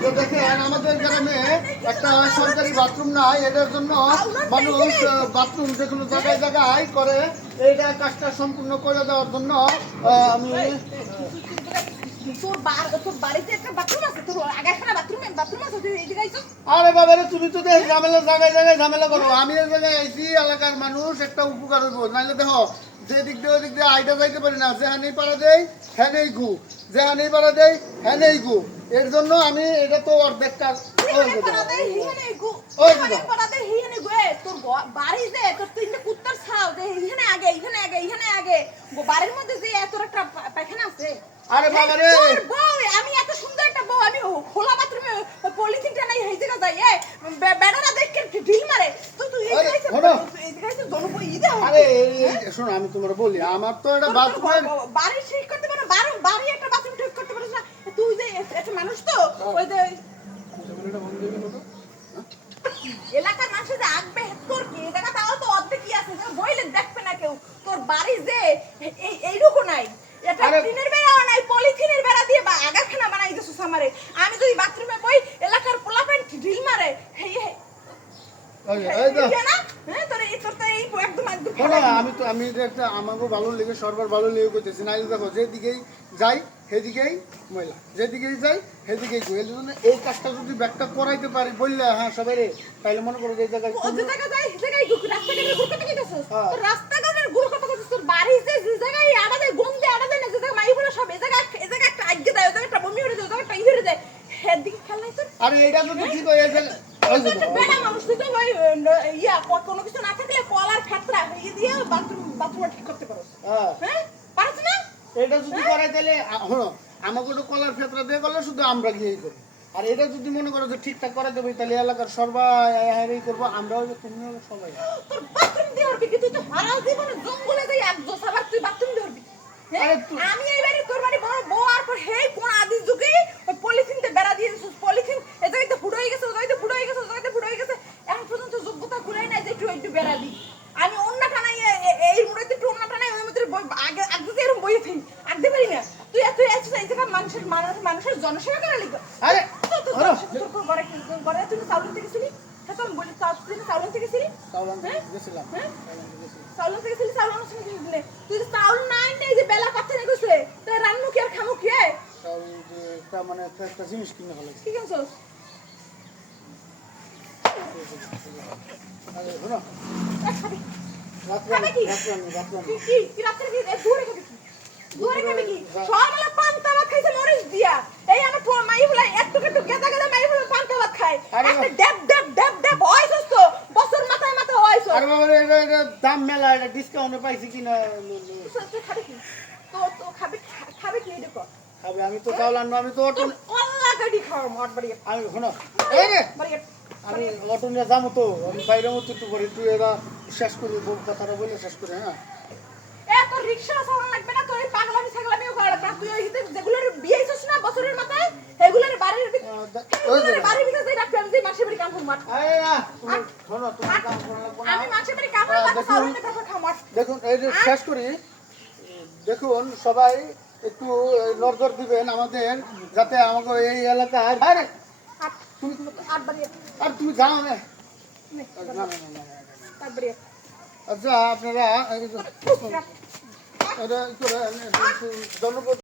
যে দেখেন আমাদের গ্রামে একটা সরকারি বাথরুম নাই, এটার জন্য মানুষ বাথরুম যে কোনো জায়গায় জায়গায় করে। এইটা কাজটা সম্পূর্ণ করে দেওয়ার জন্য আমি আরে বাবা রে, তুমি তো দেখ ঝামেলা জায়গায় জায়গায় ঝামেলা করো। আমি এই জায়গায় আইছি, এলাকার মানুষ একটা উপকার হইব। নাইলে দেখো যে দিক দিয়ে ওই দিক দিয়ে আইটা যাইতে পারি না, যেখানেই পাড়া দেয় হ্যানেই গু, যেখানেই পাড়া দেয় হ্যানেই গু। এর জন্য আমি এটা তো অর্ধেক কাজ বাড়ির মধ্যে যে এত একটা পায়খানা আছে। আরে বাবা রে, আমি এত সুন্দর একটা বউ, আমি খোলা বাথরুমে পলিথিনটা নাই এই জায়গা যাই বেড়ারা দেখে ঢিল মারে। আরে শোনো, আমি তোমার বলি, আমার তো একটা বাথরুমের বাড়ি ঠিক করতে পারো, বাড়ি একটা বাথরুম ঠিক করতে পারো না তুই? যে একটা মানুষ তো ওই যে এলাকার মানুষ যে আগবে তোর কি জায়গা, তাও তো অর্ধেক কি আছে বইলে দেখবে না কেউ। তোর বাড়ি যে এইটুকু নাই, এটা টিনের বেড়াও নাই, পলিথিনের বেড়া দিয়ে বা আগাখানা বানাই দিছো সামারে। আমি যদি বাথরুমে বই এলাকার পোলাপেন ঢিল মারে আমি একটা আমাকে ভালো লেগে সরবার ভালো লেগে করতেছি। না দেখো যেদিকেই যাই সেদিকেই ময়লা, যেদিকেই যাই সেদিকেই গো। এর জন্য এই কাজটা যদি ব্যাগটা করাইতে পারি বললে হ্যাঁ সবাই রে, তাইলে মনে করো যে জায়গায় রাস্তাঘাটের গুলো কথা কথা তোর বাড়ি যে জায়গায় আড়াতে গন্ধে আড়াতে না, যে জায়গায় মাই বলে সব এই জায়গা একটা আগে দেয়, ওই জায়গাটা বমি হয়ে যায়, ওই জায়গাটা হয়ে যায়, সেদিকে খেয়াল নাই তোর? আরে এটা তো ঠিক হয়ে গেল। বেড়া মানুষ তুই তো ওই ইয়া কোনো কিছু না থাকলে কলার ফেতরা ইয়ে দিয়ে বাথরুম ঠিক করতে পারো। হ্যাঁ পারছ না? এটা যদি করাই তাহলে হলো আমাকে তো কলার ফেতরা দিয়ে করলে শুধু আমরা গিয়েই করি। আর এটা যদি মনে করো যে ঠিকঠাক করে দেবে তাহলে এলাকার সবাই করবো, আমরাও তুমিও সবাই। তোর বাথরুম দিয়ে উঠবি কি? তুই তো হারা জীবনে জঙ্গলে যাই এক দোসাবার তুই বাথরুম দিয়ে উঠবি। আমি এইবারে তোর বাড়ি বড় বউ আর পর হেই কোন আদি যুগে ওই পলিথিনতে বেড়া দিয়ে দিছিস। পলিথিন এই জায়গাতে ফুটো হয়ে গেছে, ওই জায়গাতে ফুটো হয়ে গেছে, ওই জায়গাতে ফুটো হয়ে গেছে, এখন পর্যন্ত যোগ্যতা ঘুরাই নাই যে একটু বেড়া দিই। আমি অন্য টানাই এই মুড়াইতে একটু অন্য টানাই ওই মধ্যে আগে আগে এরকম বইয়ে থাকি আঁকতে পারি না। তুই এত এসেছিস এই জায়গা মানুষের জনসেবা করা লিখো। আরে তুই চাউল থেকে ছিলি, হ্যাঁ তো আমি বলি চাউল থেকে ছিলি, তুই চাউল নাই নেই যে বেলা কাটতে না গেছে, তাই রান্নু কি আর খামু খেয়ে মানে একটা জিনিস কিনে হলো কি কিনছস? দাম মেলা, এটা ডিসকাউন্টে পাইছি কিনা। খাবে আমি তো চাউল আনবো, আমি তো অটো আমি শোনো আমি অটো নিয়ে যাবো তো, আমি বাইরে মতো একটু পরে তুই এরা শেষ করি কথাটা বলে শেষ করে। হ্যাঁ রিক্সা চালানো লাগবে না, তোর পাগলামি ছাগলামিও করা লাগবে না। তুই যেগুলোর বিয়ে হইছিস না বছরের মাথায়, এগুলোর বাড়ির ভিতরে যাই রাখবি। আমি যে মাসের বাড়ি কাম করব। আমি মাসের বাড়ি কাম করব। দেখুন এই যে শেষ করি, দেখুন সবাই একটু নজর দিবেন আমাদের, যাতে আমাকে এই এলাকায় আর তুমি জানো না। আচ্ছা আপনারা জনপদ